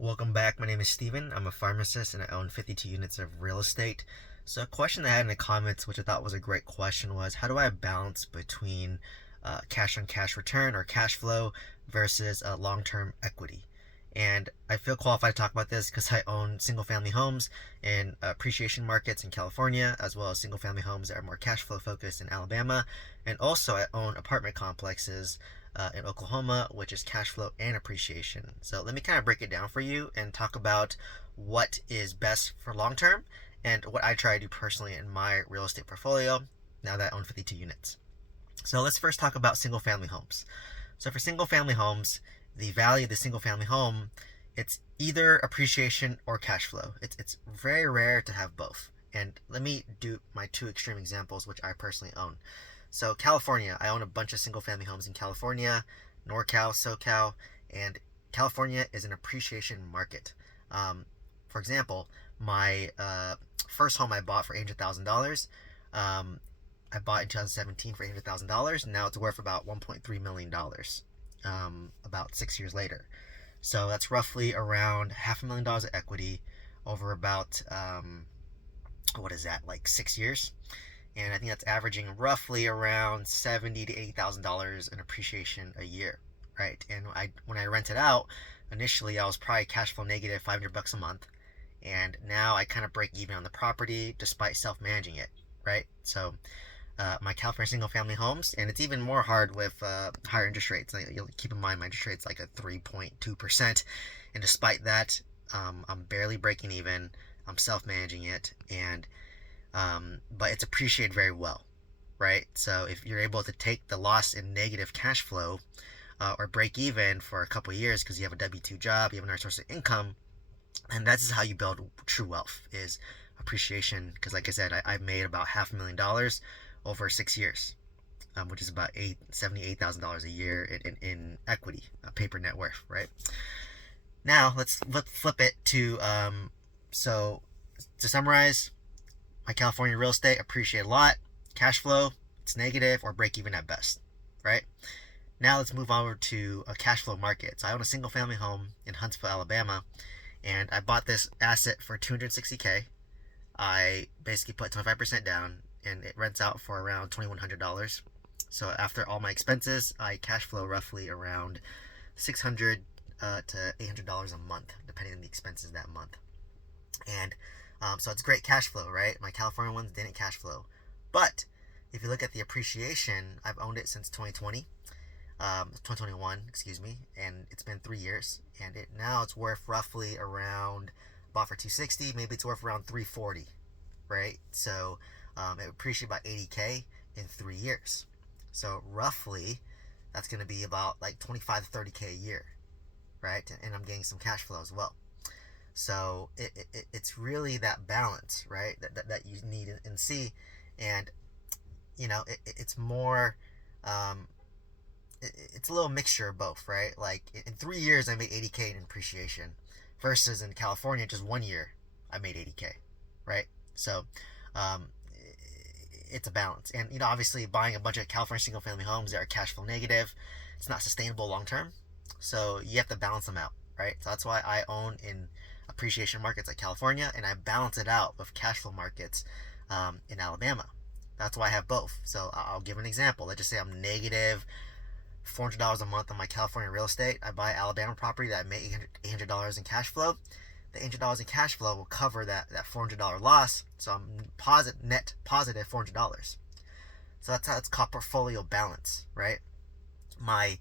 Welcome back. My name is Steven. I'm a pharmacist and I own 52 units of real estate. So, a question I had in the comments, which I thought was a great question, was how do I balance between cash on cash return or cash flow versus long term equity? And I feel qualified to talk about this because I own single family homes in appreciation markets in California, as well as single family homes that are more cash flow focused in Alabama. And also, I own apartment complexes in Oklahoma, which is cash flow and appreciation. So let me kind of break it down for you and talk about what is best for long term and what I try to do personally in my real estate portfolio now that I own 52 units. So let's first talk about single family homes. So for single family homes, the value of the single family home, it's either appreciation or cash flow. It's very rare to have both. And let me do my two extreme examples, which I personally own. So California, I own a bunch of single family homes in California, NorCal, SoCal, and California is an appreciation market. For example, my first home I bought for $800,000. I bought in 2017 for $800,000. Now it's worth about $1.3 million about 6 years later. So that's roughly around $500,000 of equity over about, what is that, like 6 years? And I think that's averaging roughly around $70,000 to $80,000 in appreciation a year, right? And when I rent it out, initially I was probably cash flow negative $500 a month, and now I kind of break even on the property despite self-managing it, right? So my California single family homes, and it's even more hard with higher interest rates. Like, you'll keep in mind my interest rate's like a 3.2%, and despite that, I'm barely breaking even. I'm self-managing it, and but it's appreciated very well, right? So if you're able to take the loss in negative cash flow or break even for a couple of years because you have a W-2 job, you have another source of income, and that's how you build true wealth is appreciation. Because like I said, I've made about $500,000 over 6 years, which is about $78,000 a year in equity, paper net worth, right? Now let's flip it to so to summarize, my California real estate appreciate a lot. Cash flow, it's negative or break even at best, right? Now let's move over to a cash flow market. So I own a single family home in Huntsville, Alabama, and I bought this asset for $260K. I basically put 25% down, and it rents out for around $2,100. So after all my expenses, I cash flow roughly around $600 to $800 a month, depending on the expenses that month. And so it's great cash flow, right? My California ones didn't cash flow. But if you look at the appreciation, I've owned it since 2021, excuse me, and it's been 3 years. And now it's worth roughly around, bought for 260, maybe it's worth around 340, right? So it appreciated about 80K in 3 years. So roughly, that's going to be about like 25 to 30K a year, right? And I'm getting some cash flow as well. So it's really that balance, right? That you need and see, and it's more, it's a little mixture of both, right? Like in 3 years I made 80K in appreciation, versus in California just 1 year I made 80K, right? So um, it's a balance, and obviously buying a bunch of California single family homes that are cash flow negative, it's not sustainable long term. So you have to balance them out, right? So that's why I own in appreciation markets like California, and I balance it out with cash flow markets in Alabama. That's why I have both. So I'll give an example. Let's just say I'm negative $400 a month on my California real estate. I buy Alabama property that I make $800 in cash flow. The $800 in cash flow will cover that $400 loss. So I'm net positive $400. So that's how it's called portfolio balance, right? My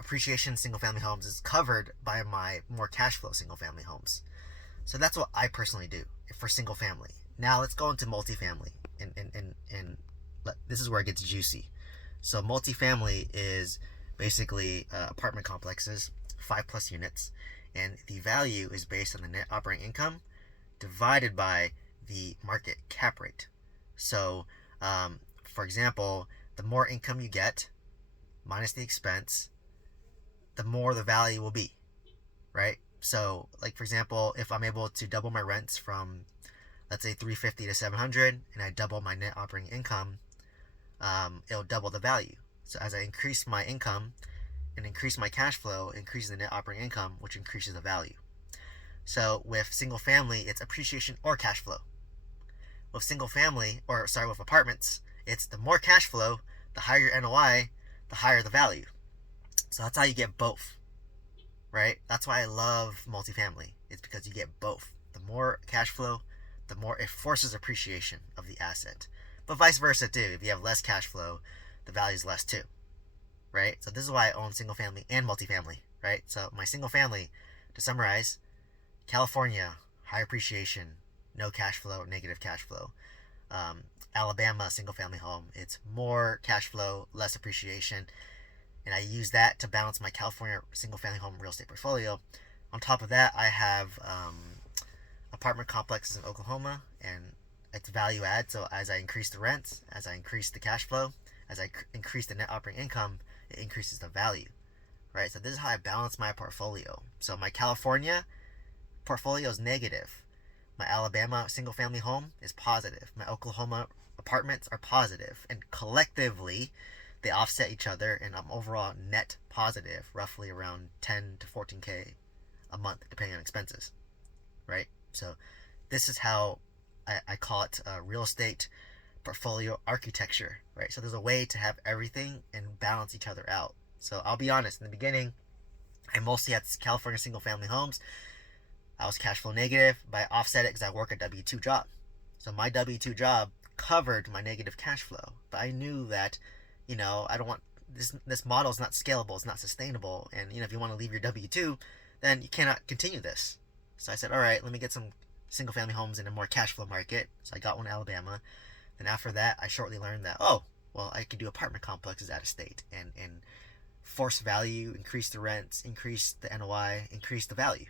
appreciation single family homes is covered by my more cash flow single family homes. So that's what I personally do for single family. Now let's go into multifamily, and this is where it gets juicy. So multifamily is basically apartment complexes, 5+ units, and the value is based on the net operating income divided by the market cap rate. So for example, the more income you get minus the expense, the more the value will be, right? So, like for example, if I'm able to double my rents from, let's say, 350 to 700, and I double my net operating income, it'll double the value. So as I increase my income and increase my cash flow, it increases the net operating income, which increases the value. So with single family, it's appreciation or cash flow. With with apartments, it's the more cash flow, the higher your NOI, the higher the value. So that's how you get both, right? That's why I love multifamily. It's because you get both. The more cash flow, the more it forces appreciation of the asset. But vice versa too. If you have less cash flow, the value is less too, right? So this is why I own single family and multifamily, right? So my single family, to summarize, California, high appreciation, no cash flow, negative cash flow. Alabama, single family home, it's more cash flow, less appreciation. And I use that to balance my California single family home real estate portfolio. On top of that, I have apartment complexes in Oklahoma, and it's value add. So as I increase the rents, as I increase the cash flow, as I increase the net operating income, it increases the value, right? So this is how I balance my portfolio. So my California portfolio is negative. My Alabama single family home is positive. My Oklahoma apartments are positive, and collectively they offset each other, and I'm overall net positive, roughly around 10 to 14K a month, depending on expenses, right? So this is how I call it real estate portfolio architecture, right? So there's a way to have everything and balance each other out. So I'll be honest, in the beginning, I mostly had California single family homes. I was cash flow negative, but I offset it because I work a W-2 job. So my W-2 job covered my negative cash flow, but I knew that, I don't want this model is not scalable, it's not sustainable, and if you want to leave your W-2, then you cannot continue this. So I said, all right, let me get some single family homes in a more cash flow market. So I got one in Alabama. Then after that, I shortly learned that, I could do apartment complexes out of state and force value, increase the rents, increase the NOI, increase the value.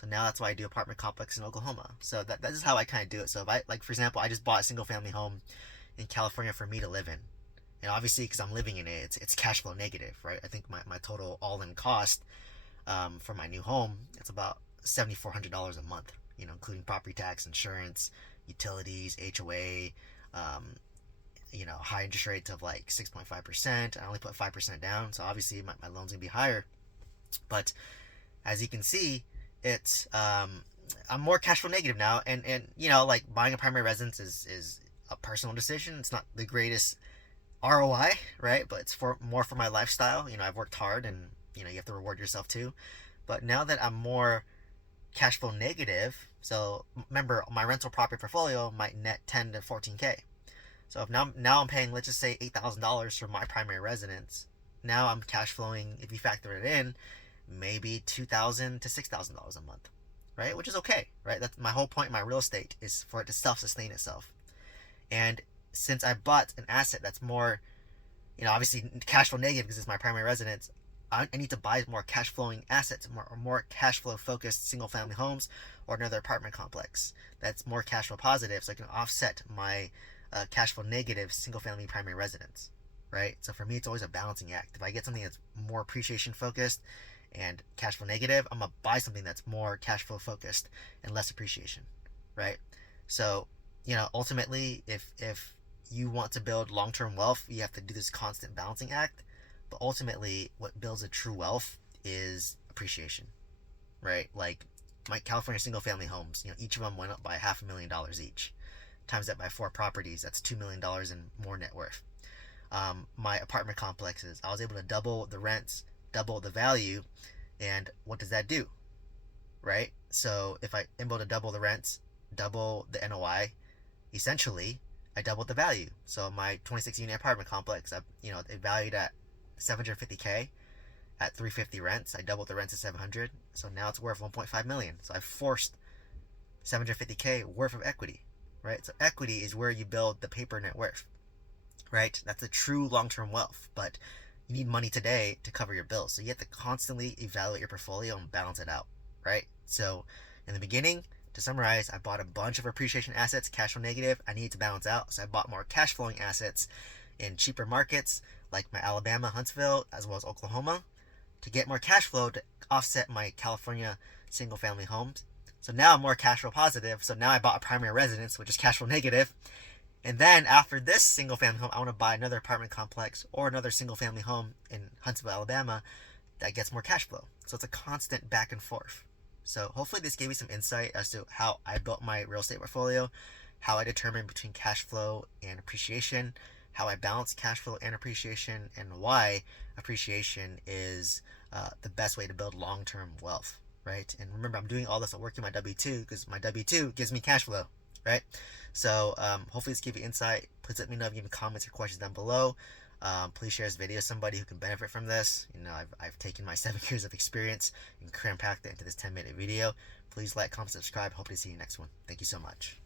So now that's why I do apartment complex in Oklahoma. So that is how I kind of do it. So if I, like, for example, I just bought a single family home in California for me to live in. And obviously, because I'm living in it, it's cash flow negative, right? I think my total all-in cost for my new home, it's about $7,400 a month, including property tax, insurance, utilities, HOA, high interest rates of like 6.5%. I only put 5% down, so obviously my loan's gonna be higher. But as you can see, it's I'm more cash flow negative now, and like buying a primary residence is a personal decision. It's not the greatest ROI, right? But it's more for my lifestyle. I've worked hard, and you have to reward yourself too. But now that I'm more cash flow negative, so remember, my rental property portfolio might net 10 to 14K. So if now I'm paying, let's just say, $8,000 for my primary residence. Now I'm cash flowing, if you factor it in, maybe $2,000 to $6,000 a month, right? Which is okay, right? That's my whole point in my real estate, is for it to self-sustain itself. And since I bought an asset that's more, obviously cash flow negative because it's my primary residence, I need to buy more cash flowing assets, more cash flow focused single family homes, or another apartment complex that's more cash flow positive, so I can offset my cash flow negative single family primary residence, right? So for me, it's always a balancing act. If I get something that's more appreciation focused and cash flow negative, I'm gonna buy something that's more cash flow focused and less appreciation, right? So ultimately, if you want to build long-term wealth, you have to do this constant balancing act. But ultimately, what builds a true wealth is appreciation, right? Like my California single-family homes, each of them went up by $500,000 each. Times that by 4 properties, that's $2 million in more net worth. My apartment complexes, I was able to double the rents, double the value, and what does that do, right? So if I'm able to double the rents, double the NOI, essentially, I doubled the value. So my 26 unit apartment complex, it valued at $750K at $350 rents. I doubled the rents to $700, so now it's worth $1.5 million. So I forced $750K worth of equity, right? So equity is where you build the paper net worth, right? That's a true long-term wealth, but you need money today to cover your bills. So you have to constantly evaluate your portfolio and balance it out, right? So in the beginning, to summarize, I bought a bunch of appreciation assets, cash flow negative. I needed to balance out, so I bought more cash flowing assets in cheaper markets like my Alabama, Huntsville, as well as Oklahoma, to get more cash flow to offset my California single family homes. So now I'm more cash flow positive. So now I bought a primary residence, which is cash flow negative. And then after this single family home, I want to buy another apartment complex or another single family home in Huntsville, Alabama, that gets more cash flow. So it's a constant back and forth, So hopefully this gave you some insight as to how I built my real estate portfolio, how I determine between cash flow and appreciation, how I balance cash flow and appreciation, and why appreciation is the best way to build long-term wealth, right? And remember, I'm doing all this while working my W-2 because my W-2 gives me cash flow, right? So hopefully this gave you insight. Please let me know if you have any comments or questions down below. Please share this video with somebody who can benefit from this. I've taken my 7 years of experience and cram packed it into this 10-minute video. Please like, comment, subscribe. Hope to see you next one. Thank you so much.